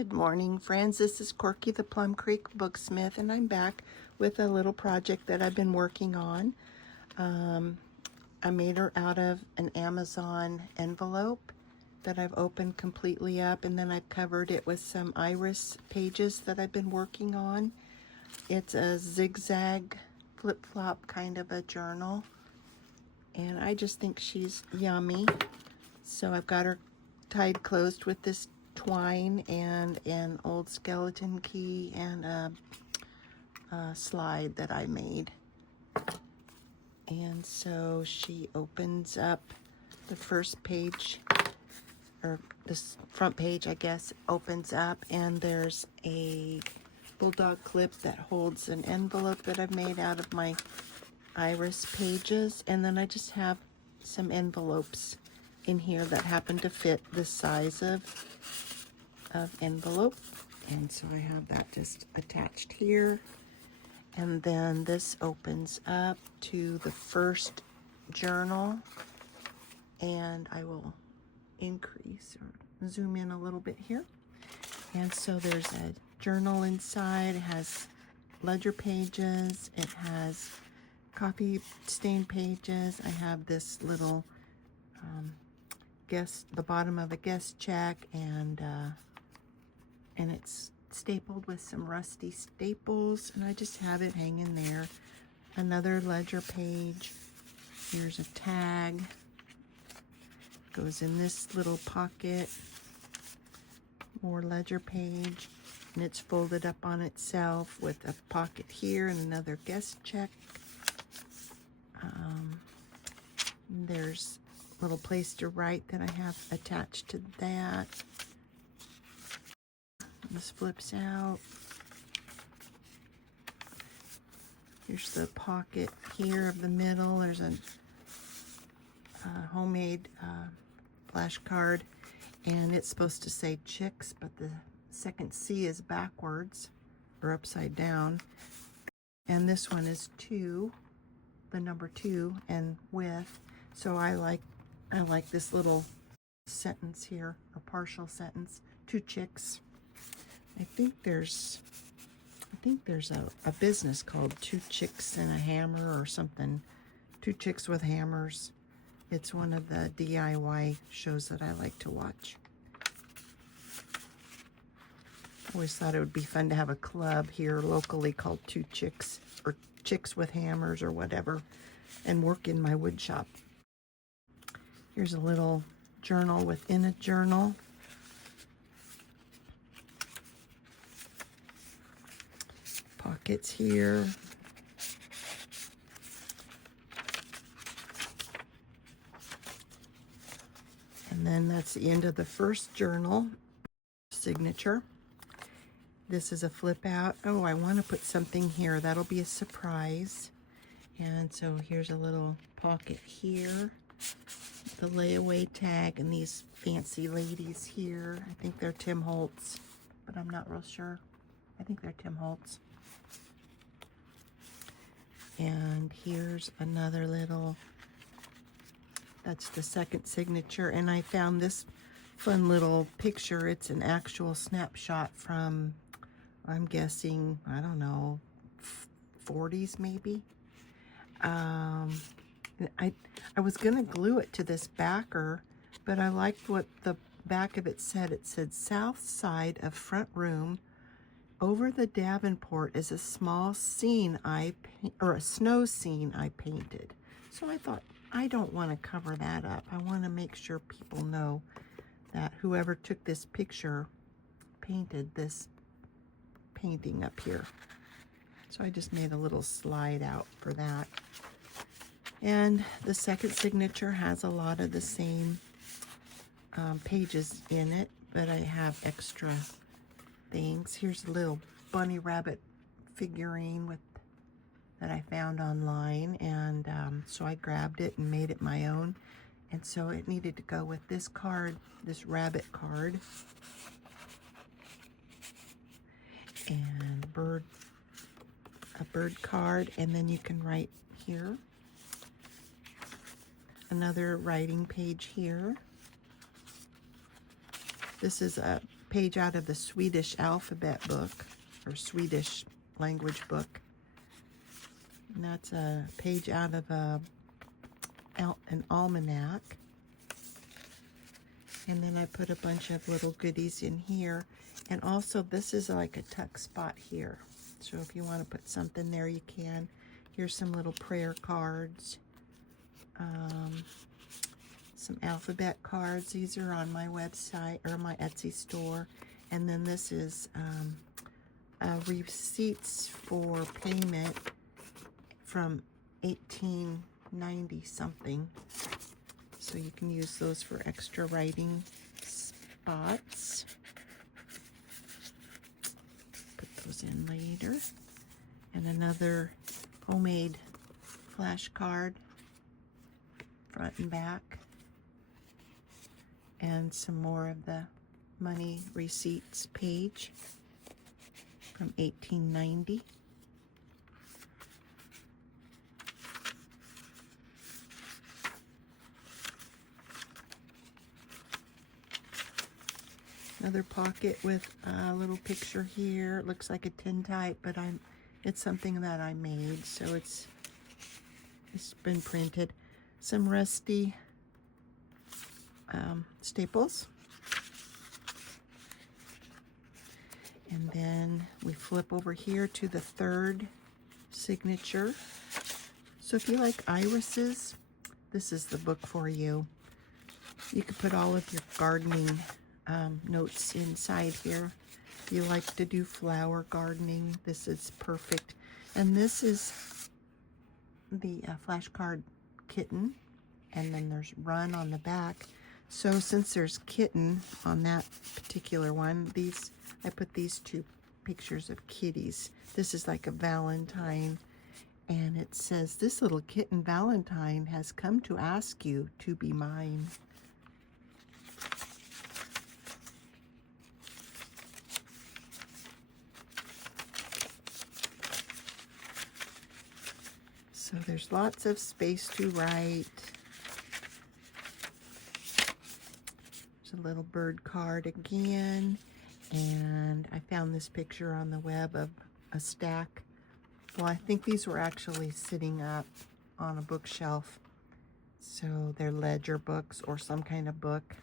Good morning, friends. This is Corky the Plum Creek Booksmith, and I'm back with a little project that I've been working on. I made her out of an Amazon envelope that I've opened completely up, and then I've covered it with some iris pages that I've been working on. It's a zigzag flip-flop kind of a journal, and I just think she's yummy. So I've got her tied closed with this twine and an old skeleton key and a slide that I made. And so she opens up the first page, or this front page, I guess, opens up, and there's a bulldog clip that holds an envelope that I've made out of my iris pages, and then I just have some envelopes in here that happen to fit the size of envelope, and so I have that just attached here. And then this opens up to the first journal, and I will increase or zoom in a little bit here. And so there's a journal inside. It has ledger pages, it has coffee stain pages. I have this little the bottom of a guest check, and it's stapled with some rusty staples, and I just have it hanging there. Another ledger page. Here's a tag. Goes in this little pocket. More ledger page, and it's folded up on itself with a pocket here and another guest check. There's a little place to write that I have attached to that. This flips out. Here's the pocket here of the middle. There's a homemade flashcard, and it's supposed to say chicks, but the second C is backwards or upside down. And this one is 2, the number 2, and with. So I like this little sentence here, a partial sentence. 2 chicks. I think there's a business called 2 Chicks and a Hammer or something. 2 Chicks with Hammers. It's one of the DIY shows that I like to watch. Always thought it would be fun to have a club here locally called 2 Chicks or Chicks with Hammers or whatever, and work in my wood shop. Here's a little journal within a journal. Pockets here. And then that's the end of the first journal signature. This is a flip out. Oh, I want to put something here. That'll be a surprise. And so here's a little pocket here. The layaway tag and these fancy ladies here. I think they're Tim Holtz, but I'm not real sure. I think they're Tim Holtz. And here's another little, that's the second signature. And I found this fun little picture. It's an actual snapshot from, I'm guessing, I don't know, 40s maybe. I was gonna glue it to this backer, but I liked what the back of it said. It said, south side of front room, over the Davenport is a small scene a snow scene I painted. So I thought, I don't want to cover that up. I want to make sure people know that whoever took this picture painted this painting up here. So I just made a little slide out for that. And the second signature has a lot of the same pages in it, but I have extra things. Here's a little bunny rabbit figurine that I found online, and so I grabbed it and made it my own. And so it needed to go with this card, this rabbit card, and a bird card, and then you can write here. Another writing page here. This is a page out of the Swedish alphabet book, or Swedish language book. And that's a page out of an almanac. And then I put a bunch of little goodies in here. And also this is like a tuck spot here. So if you want to put something there, you can. Here's some little prayer cards. Some alphabet cards. These are on my website or my Etsy store. And then this is receipts for payment from 1890 something. So you can use those for extra writing spots. Put those in later. And another homemade flashcard, front and back. And some more of the money receipts page from 1890. Another pocket with a little picture here. It looks like a tintype, but it's something that I made, so it's been printed. Some rusty staples. And then we flip over here to the third signature. So if you like irises, this is the book for you. You could put all of your gardening notes inside here. If you like to do flower gardening, this is perfect. And this is the flashcard kitten, and then there's run on the back. So since there's kitten on that particular one, I put these two pictures of kitties. This is like a Valentine, and it says, "This little kitten Valentine has come to ask you to be mine." So there's lots of space to write. There's a little bird card again. And I found this picture on the web of a stack. Well, I think these were actually sitting up on a bookshelf. So they're ledger books or some kind of book.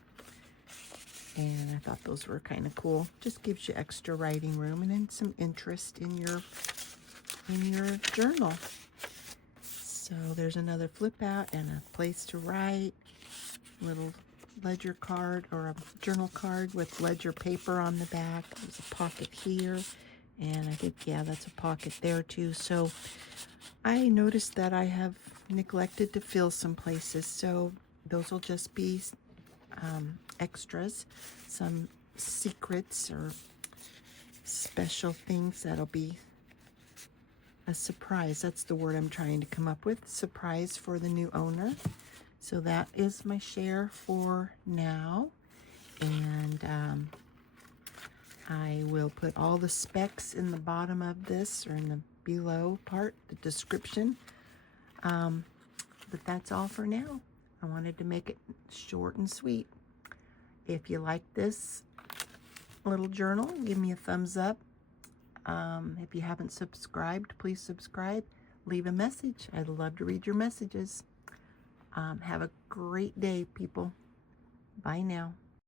And I thought those were kind of cool. Just gives you extra writing room and then some interest in your journal. So there's another flip out and a place to write. Little ledger card or a journal card with ledger paper on the back. There's a pocket here, and I think, yeah, that's a pocket there too. So I noticed that I have neglected to fill some places, so those will just be extras, some secrets or special things that'll be a surprise. That's the word I'm trying to come up with. Surprise for the new owner. So that is my share for now. And I will put all the specs in the bottom of this or in the below part, the description. But that's all for now. I wanted to make it short and sweet. If you like this little journal, give me a thumbs up. If you haven't subscribed, please subscribe. Leave a message. I'd love to read your messages. Have a great day, people. Bye now.